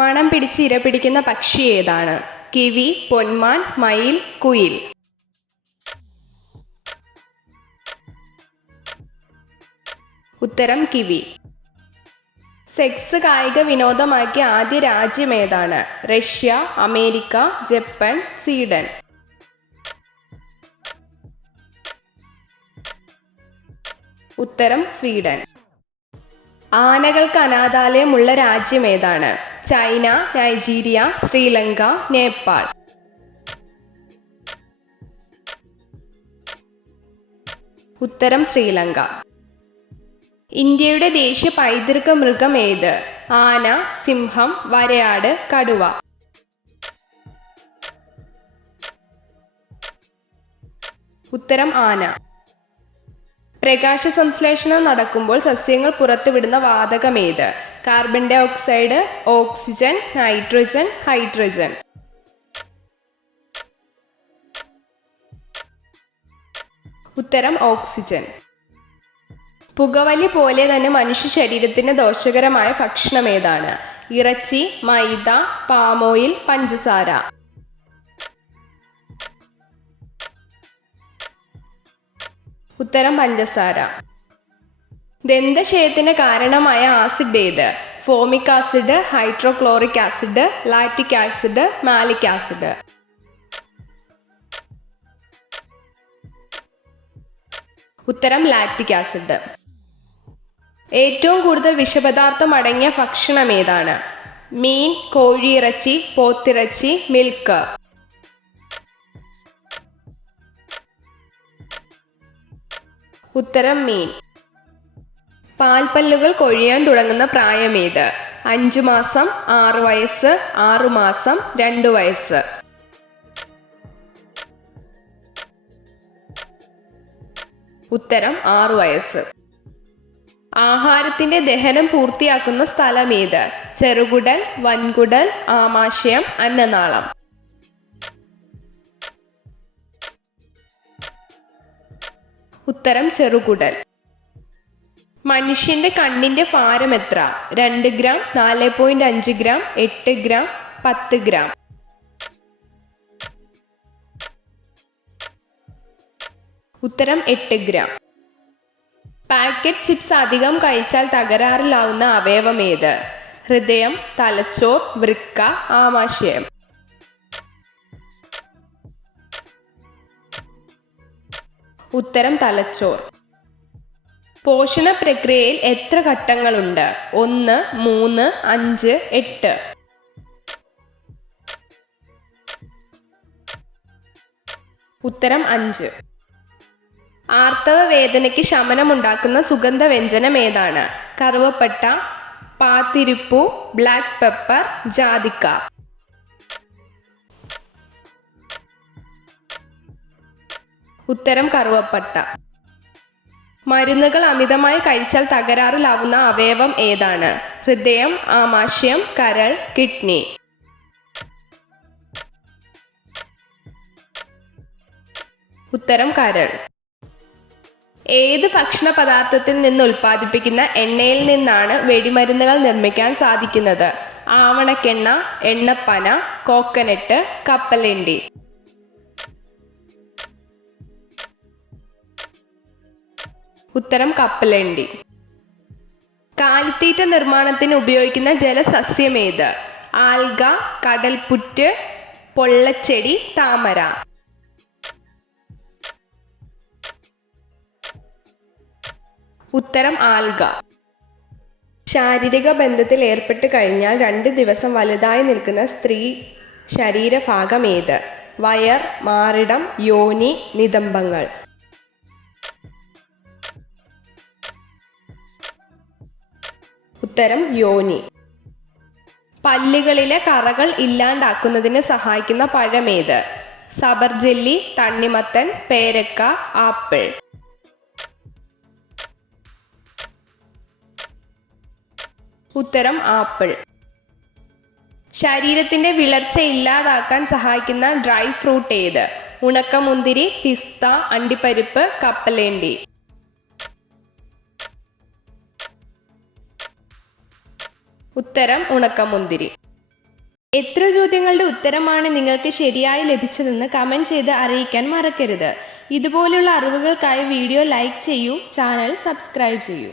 മണം പിടിച്ച് ഇരപിടിക്കുന്ന പക്ഷി ഏതാണ്? കിവി, പൊന്മാൻ, മയിൽ, കുയിൽ. ഉത്തരം കിവി. സെക്സ് കായിക വിനോദമാക്കിയ ആദ്യ രാജ്യം ഏതാണ്? Russia, America, Japan, Sweden. ഉത്തരം സ്വീഡൻ. ആനകൾക്ക് അനാഥാലയമുള്ള രാജ്യം ഏതാണ്? China, Nigeria, Sri Lanka, Nepal. ഉത്തരം ശ്രീലങ്ക. ഇന്ത്യയുടെ ദേശീയ പൈതൃക മൃഗം ഏത്? ആന, സിംഹം, വരയാട്, കടുവ. ഉത്തരം ആന. പ്രകാശ സംശ്ലേഷണം നടക്കുമ്പോൾ സസ്യങ്ങൾ പുറത്തുവിടുന്ന വാതകമേത്? Carbon dioxide, oxygen, nitrogen, hydrogen. ഉത്തരം ഓക്സിജൻ. പുകവലി പോലെ തന്നെ മനുഷ്യ ശരീരത്തിന് ദോഷകരമായ ഭക്ഷണം ഏതാണ്? ഇറച്ചി, മൈദ, പാമോയിൽ, പഞ്ചസാര. ഉത്തരം പഞ്ചസാര. ദന്തക്ഷയത്തിന് കാരണമായ ആസിഡ് ഏത്? Formic acid, hydrochloric acid, lactic acid, malic acid. ഉത്തരം ലാക്റ്റിക് ആസിഡ്. ഏറ്റവും കൂടുതൽ വിഷപദാർത്ഥം അടങ്ങിയ ഭക്ഷണം ഏതാണ്? മീൻ, കോഴിയിറച്ചി, പോത്തിറച്ചി, മിൽക്ക്. ഉത്തരം മീൻ. പാൽപ്പല്ലുകൾ കൊഴിയാൻ തുടങ്ങുന്ന പ്രായമേത്? 5 മാസം, 6 വയസ്സ്, 6 മാസം, 2 വയസ്സ്. ഉത്തരം 6 വയസ്സ്. ആഹാരത്തിന്റെ ദഹനം പൂർത്തിയാക്കുന്ന സ്ഥലം ഏത്? ചെറുകുടൽ, വൻകുടൽ, ആമാശയം, അന്നനാളം. ഉത്തരം ചെറുകുടൽ. മനുഷ്യന്റെ കണ്ണിന്റെ ഭാരം എത്ര? 2 ഗ്രാം, 4.5 ഗ്രാം, 8 ഗ്രാം, 10 ഗ്രാം. ഉത്തരം 8 ഗ്രാം. പാക്കറ്റ് ചിപ്സ് അധികം കഴിച്ചാൽ തകരാറിലാവുന്ന അവയവം ഏത്? ഹൃദയം, തലച്ചോർ, വൃക്ക, ആമാശയം. ഉത്തരം തലച്ചോർ. പോഷണ പ്രക്രിയയിൽ എത്ര ഘട്ടങ്ങളുണ്ട്? 1, 3, 5, 8. ഉത്തരം 5. ആർത്തവ വേദനയ്ക്ക് ശമനമുണ്ടാക്കുന്ന സുഗന്ധവ്യഞ്ജനം ഏതാണ്? കറുവപ്പട്ട, പാത്തിരിപ്പൂ, ബ്ലാക്ക് പെപ്പർ, ജാതിക്ക. ഉത്തരം കറുവപ്പട്ട. മരുന്നുകൾ അമിതമായി കഴിച്ചാൽ തകരാറിലാവുന്ന അവയവം ഏതാണ്? ഹൃദയം, ആമാശയം, കരൾ, കിഡ്നി. ഉത്തരം കരൾ. ഏത് ഭക്ഷണ പദാർത്ഥത്തിൽ നിന്ന് ഉൽപ്പാദിപ്പിക്കുന്ന എണ്ണയിൽ നിന്നാണ് വെടിമരുന്നുകൾ നിർമ്മിക്കാൻ സാധിക്കുന്നത്? ആവണക്കെണ്ണ, എണ്ണപ്പന, കോക്കനട്ട്, കപ്പലണ്ടി. ഉത്തരം കപ്പലണ്ടി. കാലിത്തീറ്റ നിർമ്മാണത്തിന് ഉപയോഗിക്കുന്ന ജലസസ്യമേത്? ആൽഗ, കടൽപ്പുറ്റ്, പൊള്ളച്ചെടി, താമര. ഉത്തരം ആൽഗ. ശാരീരിക ബന്ധത്തിൽ ഏർപ്പെട്ട് കഴിഞ്ഞാൽ 2 ദിവസം വലുതായി നിൽക്കുന്ന സ്ത്രീ ശരീരഭാഗം ഏത്? വയർ, മാറിടം, യോനി, നിതംബങ്ങൾ. ഉത്തരം യോനി. പല്ലുകളിലെ കറകൾ ഇല്ലാണ്ടാക്കുന്നതിന് സഹായിക്കുന്ന പഴമേത്? സബർജെല്ലി, തണ്ണിമത്തൻ, പേരക്ക, ആപ്പിൾ. ഉത്തരം ആപ്പിൾ. ശരീരത്തിന്റെ വിളർച്ച ഇല്ലാതാക്കാൻ സഹായിക്കുന്ന ഡ്രൈ ഫ്രൂട്ട് ഏത്? ഉണക്കമുന്തിരി, പിസ്ത, അണ്ടിപ്പരിപ്പ്, കപ്പലേണ്ടി. ഉത്തരം ഉണക്കമുന്തിരി. എത്ര ചോദ്യങ്ങളുടെ ഉത്തരമാണ് നിങ്ങൾക്ക് ശരിയായി ലഭിച്ചതെന്ന് കമൻറ്റ് ചെയ്ത് അറിയിക്കാൻ മറക്കരുത്. ഇതുപോലുള്ള അറിവുകൾക്കായി വീഡിയോ ലൈക്ക് ചെയ്യൂ, ചാനൽ സബ്സ്ക്രൈബ് ചെയ്യൂ.